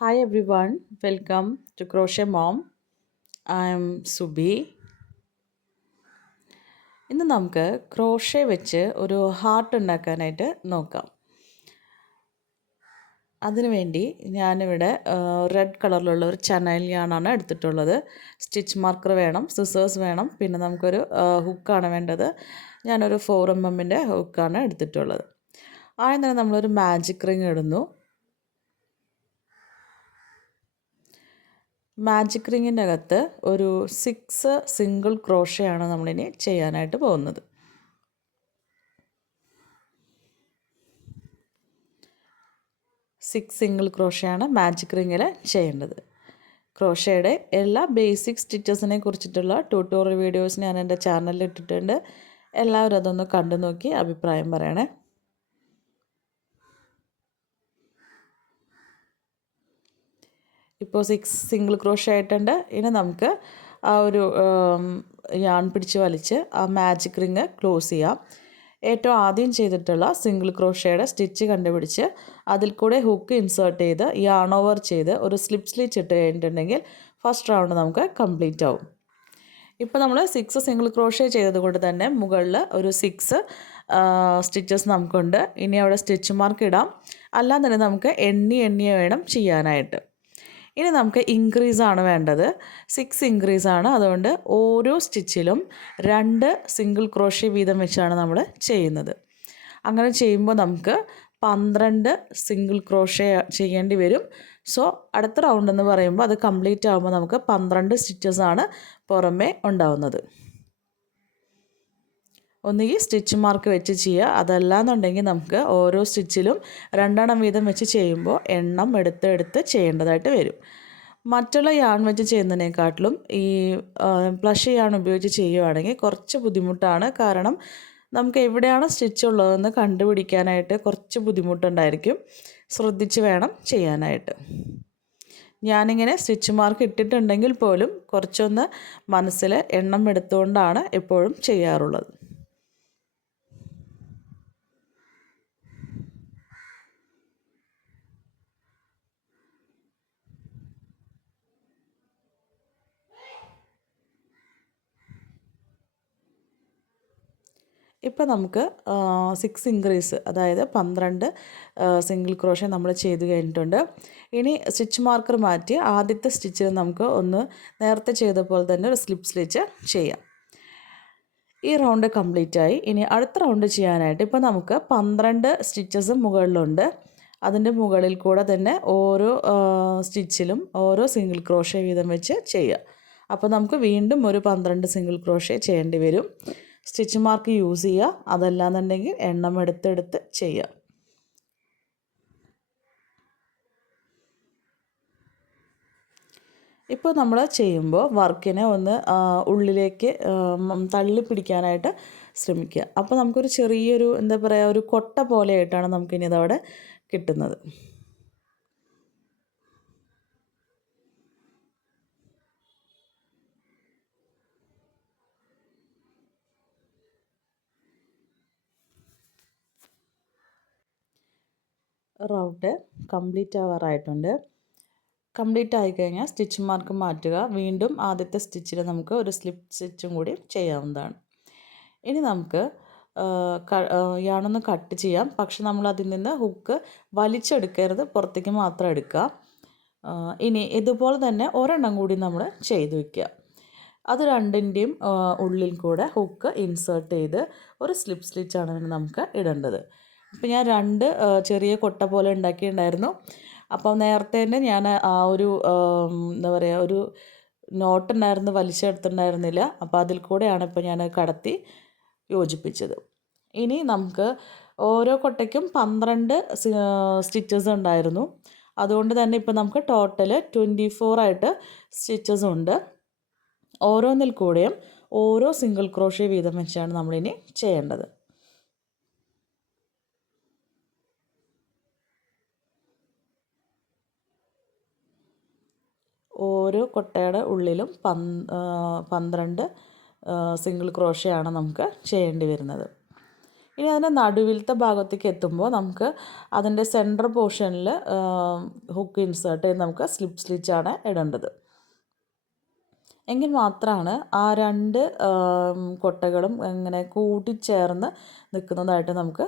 Hi everyone, welcome to Crochet Mom. I'm Subi. ഇന്ന് നമുക്ക് crochet വെച്ച് ഒരു ഹാർട്ട് ഉണ്ടാക്കാനായിട്ട് നോക്കാം. അതിനുവേണ്ടി ഞാനിവിടെ റെഡ് കളറിലുള്ള ഒരു ചനൽ യാണാണ് എടുത്തിട്ടുള്ളത്. സ്റ്റിച്ച് മാർക്കർ വേണം, സിസേഴ്സ് വേണം, പിന്നെ നമുക്കൊരു ഹുക്കാണ് വേണ്ടത്. ഞാനൊരു 4mm ഹുക്കാണ് എടുത്തിട്ടുള്ളത്. ആദ്യം തന്നെ നമ്മളൊരു മാജിക് റിങ് ഇടുന്നു. മാജിക് റിങ്ങിൻ്റെ അകത്ത് ഒരു 6 സിംഗിൾ ക്രോഷയാണ് നമ്മളിനി ചെയ്യാനായിട്ട് പോകുന്നത്. 6 സിംഗിൾ ക്രോഷയാണ് മാജിക് റിങ്ങിൽ ചെയ്യേണ്ടത്. ക്രോഷയുടെ എല്ലാ ബേസിക് സ്റ്റിച്ചസിനെ കുറിച്ചിട്ടുള്ള ട്യൂട്ടോറിയൽ വീഡിയോസ് ഞാൻ എൻ്റെ ചാനലിൽ ഇട്ടിട്ടുണ്ട്. എല്ലാവരും അതൊന്ന് കണ്ടു നോക്കി അഭിപ്രായം പറയണേ. ഇപ്പോൾ 6 സിംഗിൾ ക്രോഷ ആയിട്ടുണ്ട്. ഇനി നമുക്ക് ആ ഒരു യാൺ പിടിച്ച് വലിച്ച് ആ മാജിക് റിങ് ക്ലോസ് ചെയ്യാം. ഏറ്റവും ആദ്യം ചെയ്തിട്ടുള്ള സിംഗിൾ ക്രോഷയുടെ സ്റ്റിച്ച് കണ്ടുപിടിച്ച് അതിൽ കൂടെ ഹുക്ക് ഇൻസേർട്ട് ചെയ്ത് യാൺ ഓവർ ചെയ്ത് ഒരു സ്ലിപ്പ് സ്റ്റിച്ച് ഇട്ട് കഴിഞ്ഞിട്ടുണ്ടെങ്കിൽ ഫസ്റ്റ് റൗണ്ട് നമുക്ക് കംപ്ലീറ്റ് ആവും. ഇപ്പോൾ നമ്മൾ 6 സിംഗിൾ ക്രോഷേ ചെയ്തത് കൊണ്ട് തന്നെ മുകളിൽ ഒരു 6 സ്റ്റിച്ചസ് നമുക്കുണ്ട്. ഇനി അവിടെ സ്റ്റിച്ച് മാർക്ക് ഇടാം. അല്ലാതെ നമുക്ക് എണ്ണിയ വേണം ചെയ്യാനായിട്ട്. ഇനി നമുക്ക് ഇൻക്രീസാണ് വേണ്ടത്. 6 ഇൻക്രീസാണ്. അതുകൊണ്ട് ഓരോ സ്റ്റിച്ചിലും 2 സിംഗിൾ ക്രോഷേ വീതം വെച്ചാണ് നമ്മൾ ചെയ്യുന്നത്. അങ്ങനെ ചെയ്യുമ്പോൾ നമുക്ക് 12 സിംഗിൾ ക്രോഷേ ചെയ്യേണ്ടി വരും. സോ അടുത്ത റൗണ്ട് എന്ന് പറയുമ്പോൾ അത് കംപ്ലീറ്റ് ആകുമ്പോൾ നമുക്ക് 12 സ്റ്റിച്ചസാണ് പുറമേ ഉണ്ടാവുന്നത്. ഒന്നുകിൽ സ്റ്റിച്ച് മാർക്ക് വെച്ച് ചെയ്യുക, അതല്ലാന്നുണ്ടെങ്കിൽ നമുക്ക് ഓരോ സ്റ്റിച്ചിലും 2 വീതം വെച്ച് ചെയ്യുമ്പോൾ എണ്ണം എടുത്ത് ചെയ്യേണ്ടതായിട്ട് വരും. മറ്റുള്ള യാൺ വെച്ച് ചെയ്യുന്നതിനെക്കാട്ടിലും ഈ പ്ലഷ് യാൺ ഉപയോഗിച്ച് ചെയ്യുകയാണെങ്കിൽ കുറച്ച് ബുദ്ധിമുട്ടാണ്. കാരണം നമുക്ക് എവിടെയാണ് സ്റ്റിച്ച് ഉള്ളതെന്ന് കണ്ടുപിടിക്കാനായിട്ട് കുറച്ച് ബുദ്ധിമുട്ടുണ്ടായിരിക്കും. ശ്രദ്ധിച്ച് വേണം ചെയ്യാനായിട്ട്. ഞാനിങ്ങനെ സ്റ്റിച്ച് മാർക്ക് ഇട്ടിട്ടുണ്ടെങ്കിൽ പോലും കുറച്ചൊന്ന് മനസ്സിൽ എണ്ണം എടുത്തുകൊണ്ടാണ് എപ്പോഴും ചെയ്യാറുള്ളത്. ഇപ്പോൾ നമുക്ക് 6 ഇൻക്രീസ്, അതായത് 12 സിംഗിൾ ക്രോഷേ നമ്മൾ ചെയ്ത് കഴിഞ്ഞിട്ടുണ്ട്. ഇനി സ്റ്റിച്ച് മാർക്കർ മാറ്റി ആദ്യത്തെ സ്റ്റിച്ചിൽ നമുക്ക് ഒന്ന് നേരത്തെ ചെയ്ത പോലെ തന്നെ ഒരു സ്ലിപ്പ് സ്റ്റിച്ച് ചെയ്യാം. ഈ റൗണ്ട് കംപ്ലീറ്റ് ആയി. ഇനി അടുത്ത റൗണ്ട് ചെയ്യാനായിട്ട് ഇപ്പോൾ നമുക്ക് 12 സ്റ്റിച്ചസ് മുകളിലുണ്ട്. അതിൻ്റെ മുകളിൽ കൂടെ തന്നെ ഓരോ സ്റ്റിച്ചിലും ഓരോ സിംഗിൾ ക്രോഷേ വീതം വെച്ച് ചെയ്യുക. അപ്പോൾ നമുക്ക് വീണ്ടും ഒരു 12 സിംഗിൾ ക്രോഷേ ചെയ്യേണ്ടി വരും. സ്റ്റിച്ച് മാർക്ക് യൂസ് ചെയ്യുക, അതല്ലാന്നുണ്ടെങ്കിൽ എണ്ണം എടുത്ത് ചെയ്യുക. ഇപ്പോൾ നമ്മൾ ചെയ്യുമ്പോൾ വർക്കിനെ ഒന്ന് ഉള്ളിലേക്ക് തള്ളി പിടിക്കാനായിട്ട് ശ്രമിക്കുക. അപ്പോൾ നമുക്കൊരു ചെറിയൊരു എന്താ പറയുക, ഒരു കൊട്ട പോലെയായിട്ടാണ് നമുക്കിനി ഇതവിടെ കിട്ടുന്നത്. റൗണ്ട് കംപ്ലീറ്റ് ആവാറായിട്ടുണ്ട്. കംപ്ലീറ്റ് ആയിക്കഴിഞ്ഞാൽ സ്റ്റിച്ച് മാർക്ക് മാറ്റുക. വീണ്ടും ആദ്യത്തെ സ്റ്റിച്ചിൽ നമുക്ക് ഒരു സ്ലിപ്പ് സ്റ്റിച്ചും കൂടി ചെയ്യാവുന്നതാണ്. ഇനി നമുക്ക് യാണൊന്ന് കട്ട് ചെയ്യാം. പക്ഷെ നമ്മൾ അതിൽ നിന്ന് ഹുക്ക് വലിച്ചെടുക്കരുത്, പുറത്തേക്ക് മാത്രം എടുക്കുക. ഇനി ഇതുപോലെ തന്നെ ഒരെണ്ണം കൂടി നമ്മൾ ചെയ്ത് വയ്ക്കുക. അത് രണ്ടിൻ്റെയും ഉള്ളിൽ കൂടെ ഹുക്ക് ഇൻസേർട്ട് ചെയ്ത് ഒരു സ്ലിപ്പ് സ്റ്റിച്ചാണ് നമുക്ക് ഇടേണ്ടത്. ഇപ്പം ഞാൻ 2 ചെറിയ കൊട്ട പോലെ ഉണ്ടാക്കിയിട്ടുണ്ടായിരുന്നു. അപ്പം നേരത്തെ തന്നെ ഞാൻ ആ ഒരു എന്താ പറയുക, ഒരു നോട്ടുണ്ടായിരുന്നു, വലിച്ചെടുത്തിട്ടുണ്ടായിരുന്നില്ല. അപ്പോൾ അതിൽ കൂടെയാണ് ഇപ്പോൾ ഞാൻ കടത്തി യോജിപ്പിച്ചത്. ഇനി നമുക്ക് ഓരോ കൊട്ടയ്ക്കും 12 സ്റ്റിച്ചസ് ഉണ്ടായിരുന്നു. അതുകൊണ്ട് തന്നെ ഇപ്പോൾ നമുക്ക് ടോട്ടൽ 24 ആയിട്ട് സ്റ്റിച്ചസ് ഉണ്ട്. ഓരോന്നിൽ കൂടെയും ഓരോ സിംഗിൾ ക്രോഷേ വീതം വെച്ചാണ് നമ്മളിനി ചെയ്യേണ്ടത്. ഓരോ കൊട്ടയുടെ ഉള്ളിലും 12 സിംഗിൾ ക്രോഷയാണ് നമുക്ക് ചെയ്യേണ്ടി വരുന്നത്. ഇനി അതിൻ്റെ നടുവിലത്തെ ഭാഗത്തേക്ക് എത്തുമ്പോൾ നമുക്ക് അതിൻ്റെ സെൻറ്റർ പോർഷനിൽ ഹുക്ക് ഇൻസേർട്ട് ചെയ്ത് നമുക്ക് സ്ലിപ്പ് സ്റ്റിച്ചാണ് ഇടേണ്ടത്. എങ്കിൽ മാത്രമാണ് ആ രണ്ട് കൊട്ടകളും ഇങ്ങനെ കൂട്ടിച്ചേർന്ന് നിൽക്കുന്നതായിട്ട് നമുക്ക്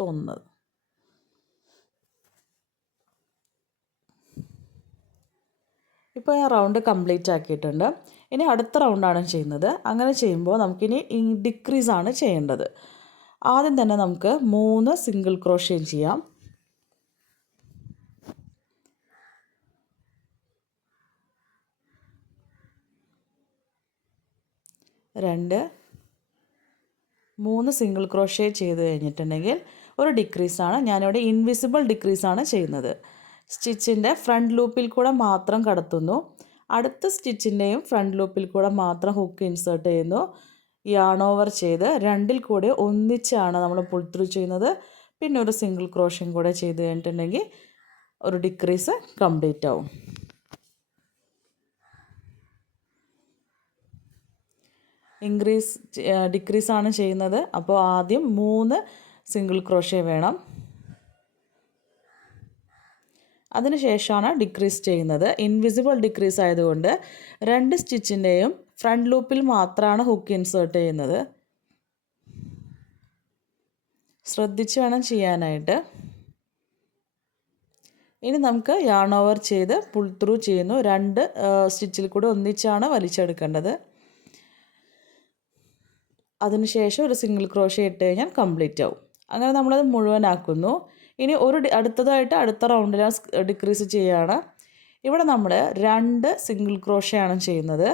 തോന്നുന്നത്. ഇപ്പോൾ ഞാൻ റൗണ്ട് കംപ്ലീറ്റ് ആക്കിയിട്ടുണ്ട്. ഇനി അടുത്ത റൗണ്ടാണ് ചെയ്യുന്നത്. അങ്ങനെ ചെയ്യുമ്പോൾ നമുക്കിനി ഡിക്രീസാണ് ചെയ്യേണ്ടത്. ആദ്യം തന്നെ നമുക്ക് 3 സിംഗിൾ ക്രോഷ്യ ചെയ്യാം. 2 3 സിംഗിൾ ക്രോഷ്യ ചെയ്ത് കഴിഞ്ഞിട്ടുണ്ടെങ്കിൽ ഒരു ഡിക്രീസാണ്. ഞാനിവിടെ ഇൻവിസിബിൾ ഡിക്രീസാണ് ചെയ്യുന്നത്. സ്റ്റിച്ചിൻ്റെ ഫ്രണ്ട് ലൂപ്പിൽ കൂടെ മാത്രം കടത്തുന്നു. അടുത്ത സ്റ്റിച്ചിൻ്റെയും ഫ്രണ്ട് ലൂപ്പിൽ കൂടെ മാത്രം ഹുക്ക് ഇൻസേർട്ട് ചെയ്യുന്നു. യാൺ ഓവർ ചെയ്ത് രണ്ടിൽ കൂടെ ഒന്നിച്ചാണ് നമ്മൾ പുൾ ത്രൂ ചെയ്യുന്നത്. പിന്നെ ഒരു സിംഗിൾ ക്രോഷ്യം കൂടെ ചെയ്ത് കഴിഞ്ഞിട്ടുണ്ടെങ്കിൽ ഒരു ഡിക്രീസ് കംപ്ലീറ്റ് ആവും. ഡിക്രീസാണ് ചെയ്യുന്നത്. അപ്പോൾ ആദ്യം 3 സിംഗിൾ ക്രോഷ്യ വേണം. അതിനുശേഷമാണ് ഡിക്രീസ് ചെയ്യുന്നത്. ഇൻവിസിബിൾ ഡിക്രീസ് ആയതുകൊണ്ട് 2 സ്റ്റിച്ചിൻ്റെയും ഫ്രണ്ട് ലൂപ്പിൽ മാത്രമാണ് ഹുക്ക് ഇൻസേർട്ട് ചെയ്യുന്നത്. ശ്രദ്ധിച്ച് വേണം ചെയ്യാനായിട്ട്. ഇനി നമുക്ക് യാൺ ഓവർ ചെയ്ത് പുൾ ത്രൂ ചെയ്യുന്നു. 2 സ്റ്റിച്ചിൽ കൂടെ ഒന്നിച്ചാണ് വലിച്ചെടുക്കേണ്ടത്. അതിനുശേഷം ഒരു സിംഗിൾ ക്രോഷ്യ ഇട്ട് കഴിഞ്ഞാൽ കംപ്ലീറ്റ് ആവും. അങ്ങനെ നമ്മളത് മുഴുവനാക്കുന്നു. ഇനി അടുത്തതായിട്ട് അടുത്ത റൗണ്ടിൽ ഡിക്രീസ് ചെയ്യുകയാണ്. ഇവിടെ നമ്മൾ 2 സിംഗിൾ ക്രോഷ്യാണ് ചെയ്യുന്നത്.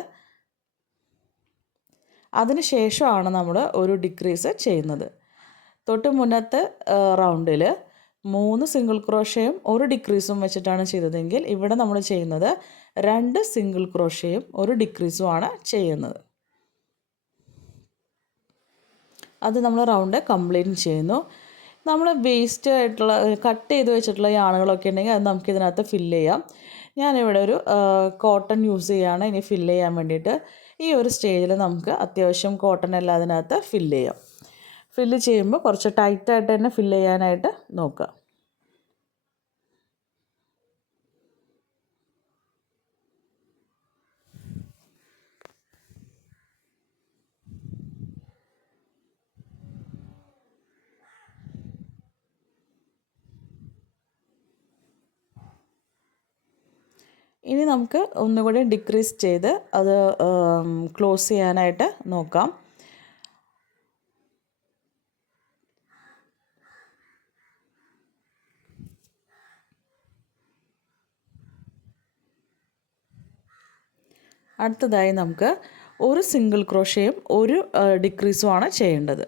അതിനുശേഷമാണ് നമ്മൾ ഒരു ഡിക്രീസ് ചെയ്യുന്നത്. തൊട്ട് മുന്നത്തെ റൗണ്ടിൽ 3 സിംഗിൾ ക്രോഷ്യയും ഒരു ഡിക്രീസും വെച്ചിട്ടാണ് ചെയ്തതെങ്കിൽ ഇവിടെ നമ്മൾ ചെയ്യുന്നത് 2 സിംഗിൾ ക്രോഷ്യയും ഒരു ഡിക്രീസുമാണ് ചെയ്യുന്നത്. അത് നമ്മൾ റൗണ്ട് കംപ്ലീറ്റ് ചെയ്യുന്നു. നമ്മൾ വേസ്റ്റ് ആയിട്ടുള്ള കട്ട് ചെയ്ത് വെച്ചിട്ടുള്ള യാണുകളൊക്കെ ഉണ്ടെങ്കിൽ അത് നമുക്ക് ഇതിനകത്ത് ഫില്ല് ചെയ്യാം. ഞാനിവിടെ ഒരു കോട്ടൺ യൂസ് ചെയ്യുകയാണ് ഇനി ഫില്ല് ചെയ്യാൻ വേണ്ടിയിട്ട്. ഈ ഒരു സ്റ്റേജിൽ നമുക്ക് അത്യാവശ്യം കോട്ടൺ എല്ലാം അതിനകത്ത് ഫില്ല് ചെയ്യാം. ഫില്ല് ചെയ്യുമ്പോൾ കുറച്ച് ടൈറ്റായിട്ട് തന്നെ ഫില്ല് ചെയ്യാനായിട്ട് നോക്കുക. ഇനി നമുക്ക് ഒന്നുകൂടി ഡിക്രീസ് ചെയ്ത് അത് ക്ലോസ് ചെയ്യാനായിട്ട് നോക്കാം. അടുത്തതായി നമുക്ക് ഒരു സിംഗിൾ ക്രോഷ്യയും ഒരു ഡിക്രീസുമാണ് ചെയ്യേണ്ടത്.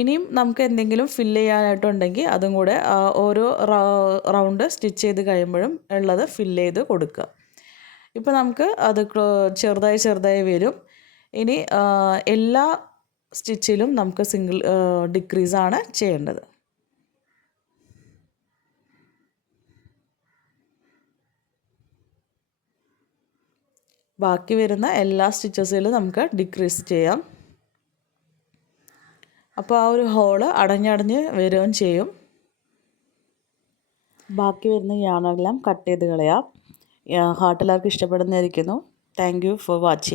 ഇനിയും നമുക്ക് എന്തെങ്കിലും ഫില്ല് ചെയ്യാനായിട്ടുണ്ടെങ്കിൽ അതും കൂടെ ഓരോ റൗണ്ട് സ്റ്റിച്ച് ചെയ്ത് കഴിയുമ്പോഴും ഉള്ളത് ഫില്ല് ചെയ്ത് കൊടുക്കുക. ഇപ്പോൾ നമുക്ക് അത് ചെറുതായി വരും. ഇനി എല്ലാ സ്റ്റിച്ചിലും നമുക്ക് സിംഗിൾ ഡിക്രീസാണ് ചെയ്യേണ്ടത്. ബാക്കി വരുന്ന എല്ലാ സ്റ്റിച്ചസിലും നമുക്ക് ഡിക്രീസ് ചെയ്യാം. അപ്പോൾ ആ ഒരു ഹോള് അടഞ്ഞടഞ്ഞ് വരികയും ചെയ്യും. ബാക്കി വരുന്ന യാണെല്ലാം കട്ട് ചെയ്ത് കളയാം. ഹാർട്ട് എല്ലാവർക്കും ഇഷ്ടപ്പെടുന്നതായിരിക്കുന്നു. Thank you for watching.